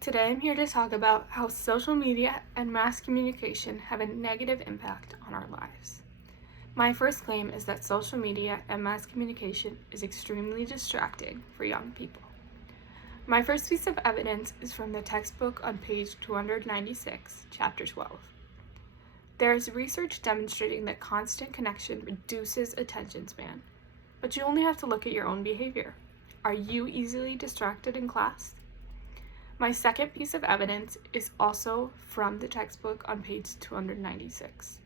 Today I'm here to talk about how social media and mass communication have a negative impact on our lives. My first claim is that social media and mass communication is extremely distracting for young people. My first piece of evidence is from the textbook on page 296, chapter 12. There is research demonstrating that constant connection reduces attention span, but you only have to look at your own behavior. Are you easily distracted in class? My second piece of evidence is also from the textbook on page 296.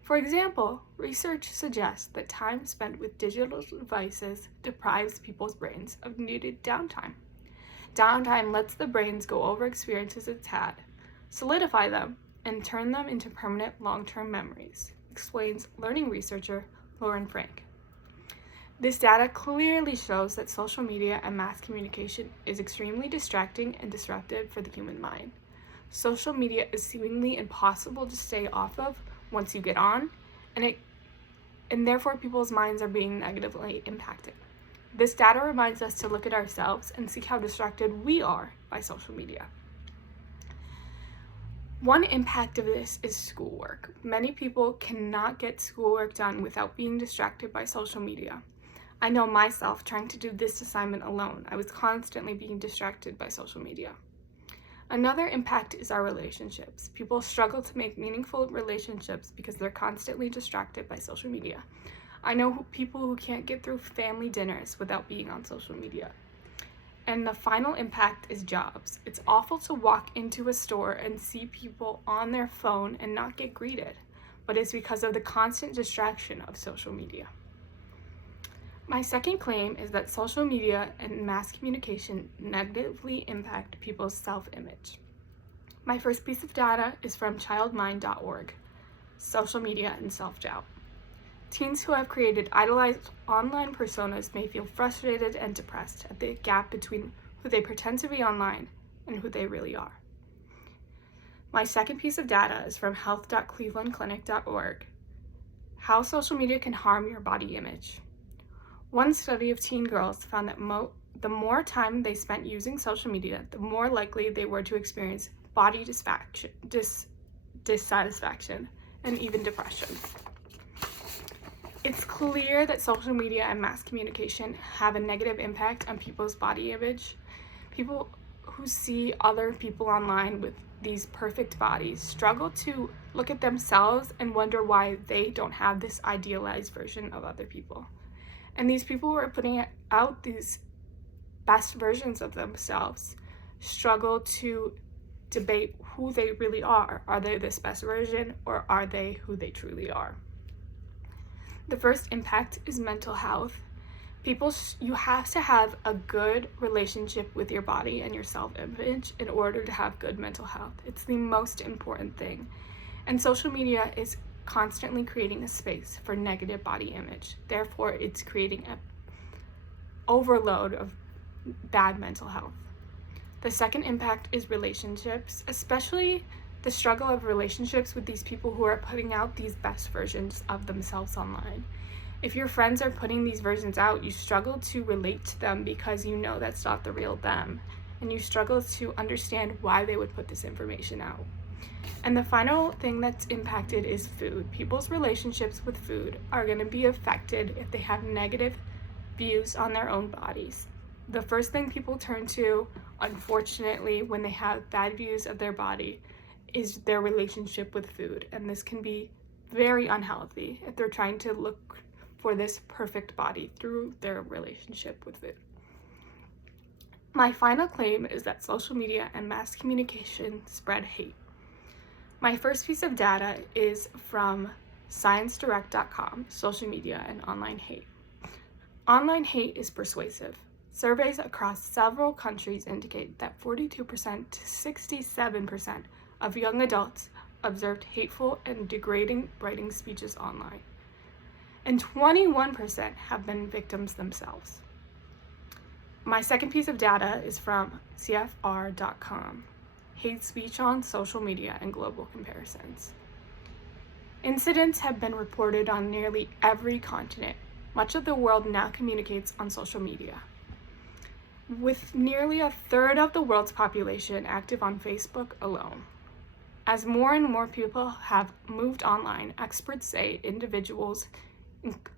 For example, research suggests that time spent with digital devices deprives people's brains of needed downtime. Downtime lets the brains go over experiences it's had, solidify them, and turn them into permanent long-term memories, explains learning researcher Lauren Frank. This data clearly shows that social media and mass communication is extremely distracting and disruptive for the human mind. Social media is seemingly impossible to stay off of once you get on, and therefore people's minds are being negatively impacted. This data reminds us to look at ourselves and see how distracted we are by social media. One impact of this is schoolwork. Many people cannot get schoolwork done without being distracted by social media. I know myself trying to do this assignment alone. I was constantly being distracted by social media. Another impact is our relationships. People struggle to make meaningful relationships because they're constantly distracted by social media. I know people who can't get through family dinners without being on social media. And the final impact is jobs. It's awful to walk into a store and see people on their phone and not get greeted, but it's because of the constant distraction of social media. My second claim is that social media and mass communication negatively impact people's self-image. My first piece of data is from childmind.org, Social Media and Self-Doubt. Teens who have created idolized online personas may feel frustrated and depressed at the gap between who they pretend to be online and who they really are. My second piece of data is from health.clevelandclinic.org, How Social Media Can Harm Your Body Image. One study of teen girls found that the more time they spent using social media, the more likely they were to experience body dissatisfaction, and even depression. It's clear that social media and mass communication have a negative impact on people's body image. People who see other people online with these perfect bodies struggle to look at themselves and wonder why they don't have this idealized version of other people. And these people who are putting out these best versions of themselves struggle to debate who they really are. Are they this best version, or are they who they truly are? The first impact is mental health. You have to have a good relationship with your body and your self-image in order to have good mental health. It's the most important thing. And social media is constantly creating a space for negative body image. Therefore, it's creating an overload of bad mental health. The second impact is relationships, especially the struggle of relationships with these people who are putting out these best versions of themselves online. If your friends are putting these versions out, you struggle to relate to them because you know that's not the real them, and you struggle to understand why they would put this information out. And the final thing that's impacted is food. People's relationships with food are going to be affected if they have negative views on their own bodies. The first thing people turn to, unfortunately, when they have bad views of their body is their relationship with food. And this can be very unhealthy if they're trying to look for this perfect body through their relationship with food. My final claim is that social media and mass communication spread hate. My first piece of data is from ScienceDirect.com, Social Media and Online Hate. Online hate is persuasive. Surveys across several countries indicate that 42% to 67% of young adults observed hateful and degrading writing speeches online, and 21% have been victims themselves. My second piece of data is from CFR.com, Hate Speech on Social Media and Global Comparisons. Incidents have been reported on nearly every continent. Much of the world now communicates on social media. with nearly a third of the world's population active on Facebook alone. As more and more people have moved online, experts say individuals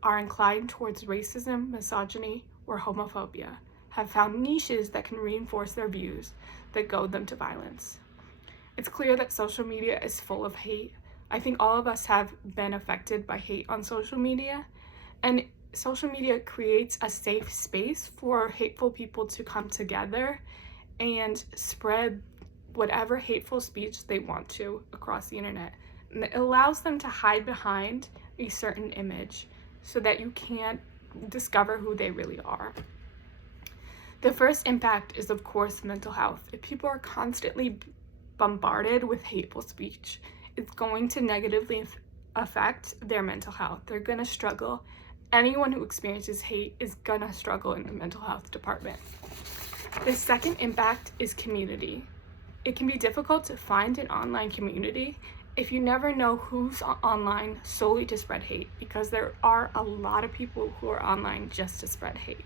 are inclined towards racism, misogyny, or homophobia, have found niches that can reinforce their views that goad them to violence. It's clear that social media is full of hate. I think all of us have been affected by hate on social media, and social media creates a safe space for hateful people to come together and spread whatever hateful speech they want to across the internet. And it allows them to hide behind a certain image so that you can't discover who they really are. The first impact is, of course, mental health. If people are constantly bombarded with hateful speech, it's going to negatively affect their mental health. They're going to struggle. Anyone who experiences hate is going to struggle in the mental health department. The second impact is community. It can be difficult to find an online community if you never know who's online solely to spread hate, because there are a lot of people who are online just to spread hate.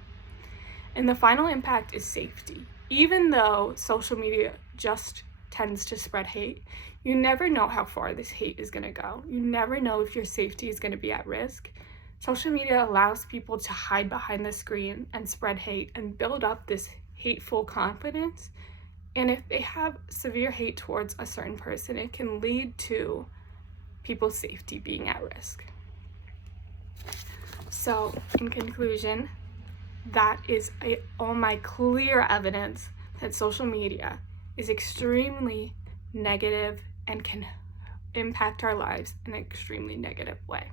And the final impact is safety. Even though social media just tends to spread hate, you never know how far this hate is going to go. You never know if your safety is going to be at risk. Social media allows people to hide behind the screen and spread hate and build up this hateful confidence. And if they have severe hate towards a certain person, it can lead to people's safety being at risk. So, in conclusion, that is all my clear evidence that social media is extremely negative and can impact our lives in an extremely negative way.